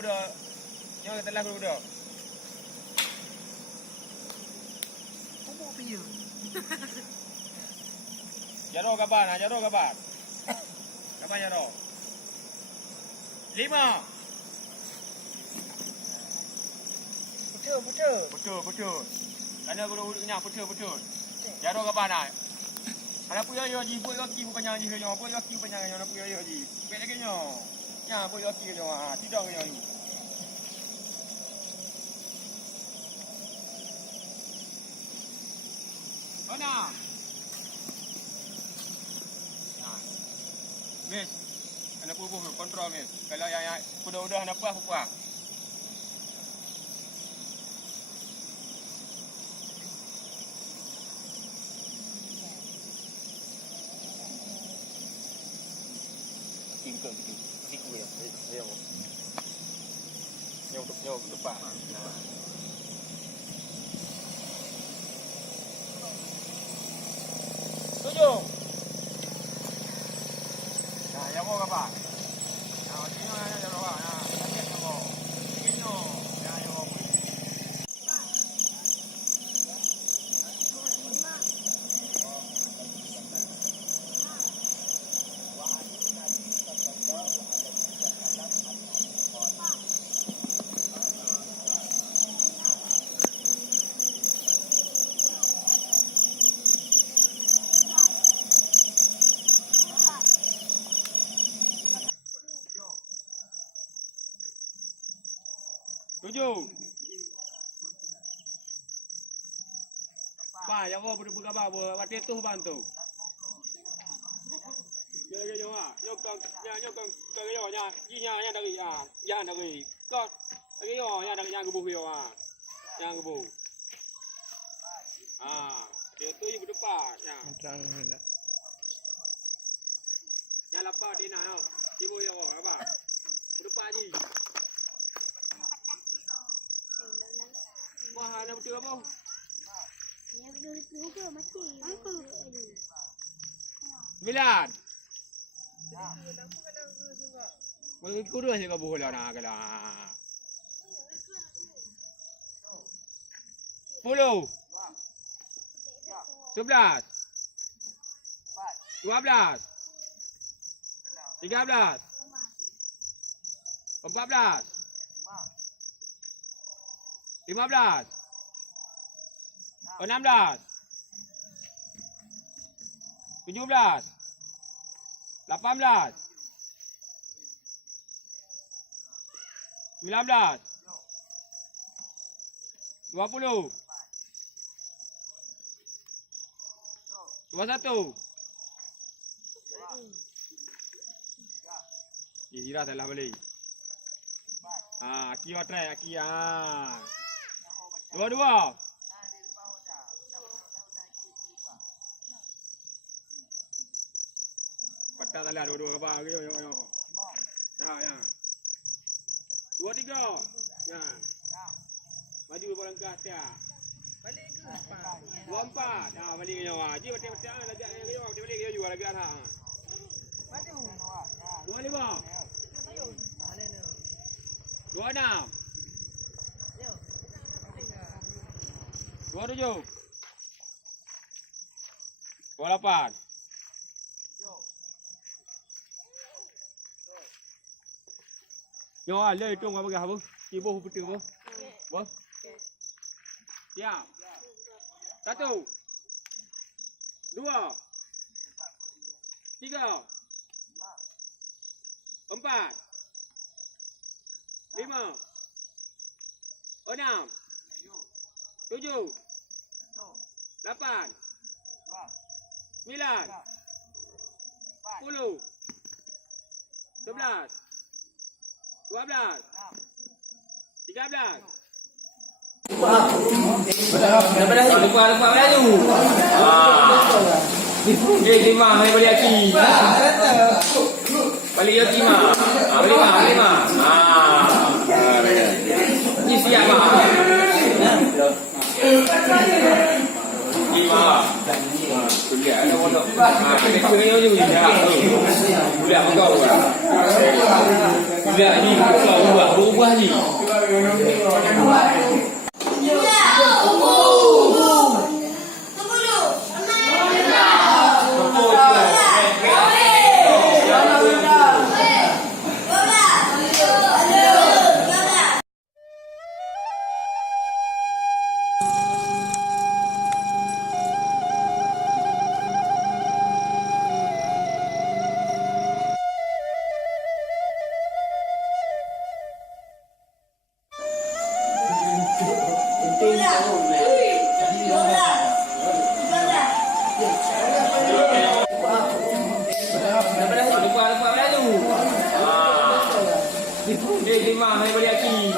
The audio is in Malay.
Udah. Yang telah udah. Apa dia? Jaro kabar, jaro kabar. Kabar jaro. 5. Betul. Karena guru-gurunya betul. Jaro kabar nak. Ada punya yo ji, punya ki bukan yang ji yo, punya ki bukan yang punya yo ji. Pek lagi nyo. Ya, punya ki yo ah, tidak yo. Mana? Nah. Miss. Ana pubuh kontrol miss. Kalau yang udah ana puah. Tinggal gitu. Iku ya. Ayo. Nyok depan. Nah. Tujuh. Nah, yang mau apa? Nah, ini yang mau apa? Nah, yang mau. Ini yang mau. Tujuh. Pak, yang kau berdua berkabar, waktu itu bantu. Jangan nyok, nyok dari kau, lagi dari yang gebuh yang gebuh. Itu ibu depan, Terang hendak. Yang lapar di mana? Ibu yang apa? Depan je. Wah, nak betul apa? Yang juga mati. Aku. 9. Kudu aja kau boleh nak kalah. 10. 11. 12. 13. 14. 15. 16. 17. 18. 19. 20. 21. Zira salah balik. Aki wa try Aki. 22. Patah salah dua-dua apa? Yo. Ya. 23. Ya. Maju bola ke atas. Balik ke 24. Balik ke nyawa. Ji betul-betul lagi ke nyawa. Balik ke jual lagi ah. Maju. 25. 26. 27. 28. Nyawa le trung apa gah bu? Ibu betul bu. Bu. Siap. 1. 2. 3. 4. 5. 6. 7. 8. 9. 10. 11. 12. 13. Lupa laju. Lima hai balik aki. Balik aki mah. Balik mah. Ni siap mah. 5. Kuliah ada pondok. Kena je ya. Kuliah kau ah. Kuliah ni kau berubah ni. Lupa laju. Lima hai balik aki.